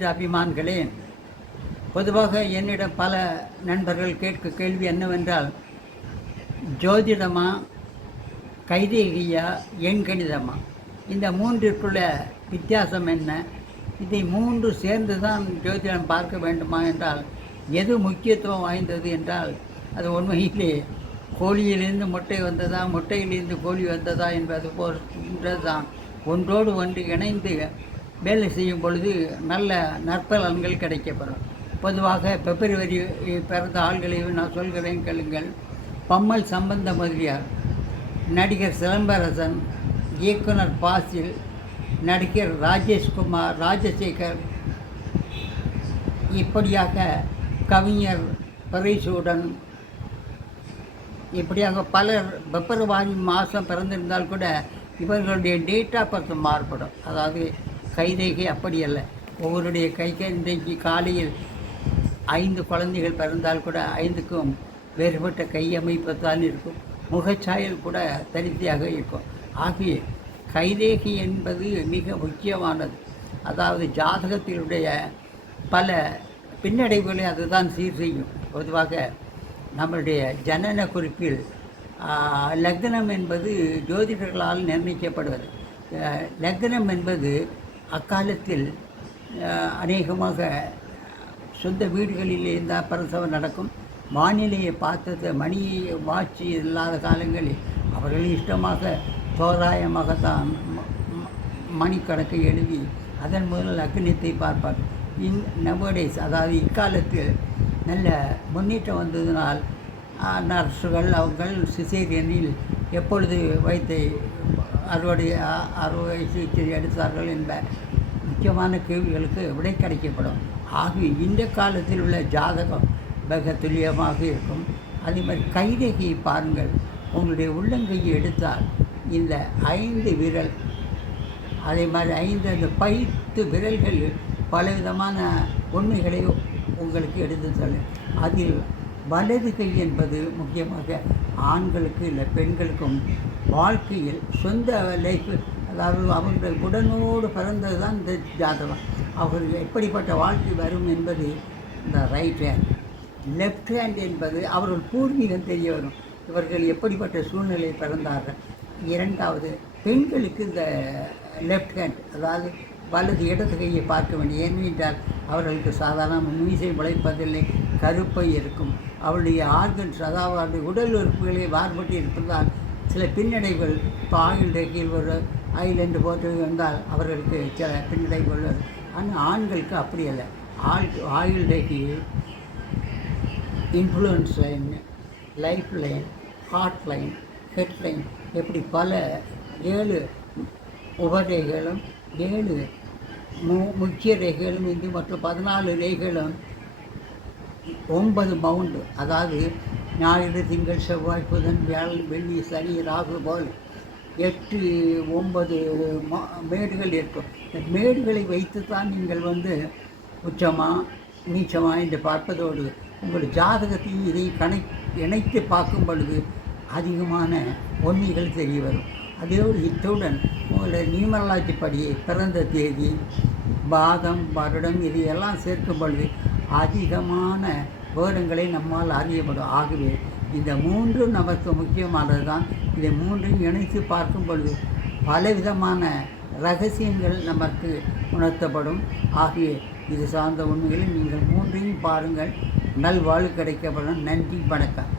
அபிமான்களே பொதுவாக என்னிடம் பல நண்பர்கள் கேட்க கேள்வி என்னவென்றால் ஜோதிடமா கைரேகியா எண்கணிதமா? இந்த மூன்றிற்குள்ள வித்தியாசம் என்ன? இதை மூன்று சேர்ந்து தான் ஜோதிடம் பார்க்க வேண்டுமா என்றால் எது முக்கியத்துவம் வாய்ந்தது என்றால் அது உண்மையிலே கோழியிலிருந்து முட்டை வந்ததா முட்டையிலிருந்து கோழி வந்ததா என்பது போன்றதுதான். ஒன்றோடு ஒன்று இணைந்து வேலை செய்யும் பொழுது நல்ல நற்பலன்கள் கிடைக்கப்பெறும். பொதுவாக பிப்ரவரி பிறந்த ஆள்களையும் நான் சொல்கிறேன் கேளுங்கள். பம்மல் சம்பந்த மதுரியார் நடிகர் சிலம்பரசன் இயக்குனர் பாசில் நடிகர் ராஜேஷ்குமார் ராஜசேகர் இப்படியாக கவிஞர் பரிசூடன் இப்படியாக பலர் பிப்ரவரி மாதம் பிறந்திருந்தால் கூட இவர்களுடைய டேட் ஆஃப் பர்த் மாறுபடும். அதாவது கைரேகை அப்படி அல்ல. ஒவ்வொருடைய கைக்கு இன்றைக்கு காலையில் ஐந்து குழந்தைகள் பிறந்தால் கூட ஐந்துக்கும் வேறுபட்ட கை தான் இருக்கும். முகச்சாயல் கூட தனித்தையாக இருக்கும். ஆகிய கைரேகை என்பது மிக முக்கியமானது. அதாவது ஜாதகத்தினுடைய பல பின்னடைவுகளை அதுதான் சீர் செய்யும். பொதுவாக நம்மளுடைய ஜனன குறிப்பில் லக்னம் என்பது ஜோதிடர்களால் நிர்ணயிக்கப்படுவது. லக்னம் என்பது அக்காலத்தில் அநேகமாக சொந்த வீடுகளில் இருந்தால் பிரசவம் நடக்கும். வானிலையை பார்த்தது மணி வாட்சி இல்லாத காலங்களில் அவர்கள் இஷ்டமாக தோராயமாக தான் மணிக்கணக்கை எழுதி அதன் முதல் அக்னியத்தை பார்ப்பார். இன் நவடேஸ் அதாவது இக்காலத்தில் நல்ல முன்னேற்றம் வந்ததினால் நர்ஸுகள் அவர்கள் சிசேரியனில் எப்பொழுது வைத்தை அறுவடை அறுவை சிகிச்சை எடுத்தார்கள் என்ற முக்கியமான கேள்விகளுக்கு விடை கிடைக்கப்படும். ஆகிய இந்த காலத்தில் உள்ள ஜாதகம் மிக துல்லியமாக இருக்கும். அதே மாதிரி கைரேகையை பாருங்கள். உங்களுடைய உள்ளங்கையை எடுத்தால் இந்த ஐந்து விரல் அதே மாதிரி ஐந்து அந்த பைத்து விரல்கள் பலவிதமான உண்மைகளை உங்களுக்கு எடுத்து சொல்லும் அதில் வலது கை என்பது முக்கியமாக ஆண்களுக்கு இல்லை பெண்களுக்கும் வாழ்க்கையில் சொந்த லைஃப் அதாவது அவர்கள் உடனோடு பிறந்தது தான் இந்த ஜாதகம். அவர்கள் எப்படிப்பட்ட வாழ்க்கை வரும் என்பது இந்த ரைட் ஹேண்ட் லெஃப்ட் ஹேண்ட் என்பது அவர்கள் பூர்வீகம் தெரிய வரும். இவர்கள் எப்படிப்பட்ட சூழ்நிலையை பிறந்தார்கள். இரண்டாவது பெண்களுக்கு இந்த லெஃப்ட் ஹேண்ட் அதாவது வலது இடது கையை பார்க்க வேண்டும். ஏனென்றால் அவர்களுக்கு சாதாரண மீசை முளைப்பதில்லை கருப்பை இருக்கும். அவருடைய ஆர்கன்ஸ் அதாவது அவருடைய உடல் உறுப்புகளை வார்பட்டு இருப்பதால் சில பின்னடைவுகள் இப்போ ஆயுள் ரேகையில் ஒரு ஐலண்டு போட்டு வந்தால் அவர்களுக்கு சில பின்னடைவுகள் ஆனால் ஆண்களுக்கு அப்படி அல்ல. ஆள் ஆயுள் ரேகையில் influence line life line heart line head line இப்படி பல ஏழு உபதைகளும் ஏழு மு முக்கிய ரேகைகளும் இந்து மற்றும் பதினாலு ரேகைகளும் ஒன்பது மவுண்டு. அதாவது ஞாயிறு திங்கள் செவ்வாய் புதன் வியாழன் வெள்ளி சனி ராகு போல் எட்டு ஒன்பது மேடுகள் இருக்கும் இந்த மேடுகளை வைத்து தான் நீங்கள் வந்து உச்சமா நீச்சமாக என்று பார்ப்பதோடு உங்கள் ஜாதகத்தையும் இதை கணை இணைத்து பார்க்கும் பொழுது அதிகமான உண்மைகள் தெரிய வரும். அதோடு இத்துடன் உங்களுடைய நியூமரலாஜி படி பிறந்த தேதி பாதம் வருடம் இது எல்லாம் சேர்க்கும் பொழுது அதிகமான விவரங்களை நம்மால் அறியப்படும் ஆகவே இந்த மூன்றும் நமக்கு முக்கியமானது தான் இதை மூன்றையும் இணைத்து பார்க்கும் பொழுது பலவிதமான ரகசியங்கள் நமக்கு உணர்த்தப்படும். ஆகிய இது சார்ந்த உண்மைகளை நீங்கள் மூன்றையும் பாருங்கள். நல்வாழ்வு கிடைக்கப்படும். நன்றி வணக்கம்.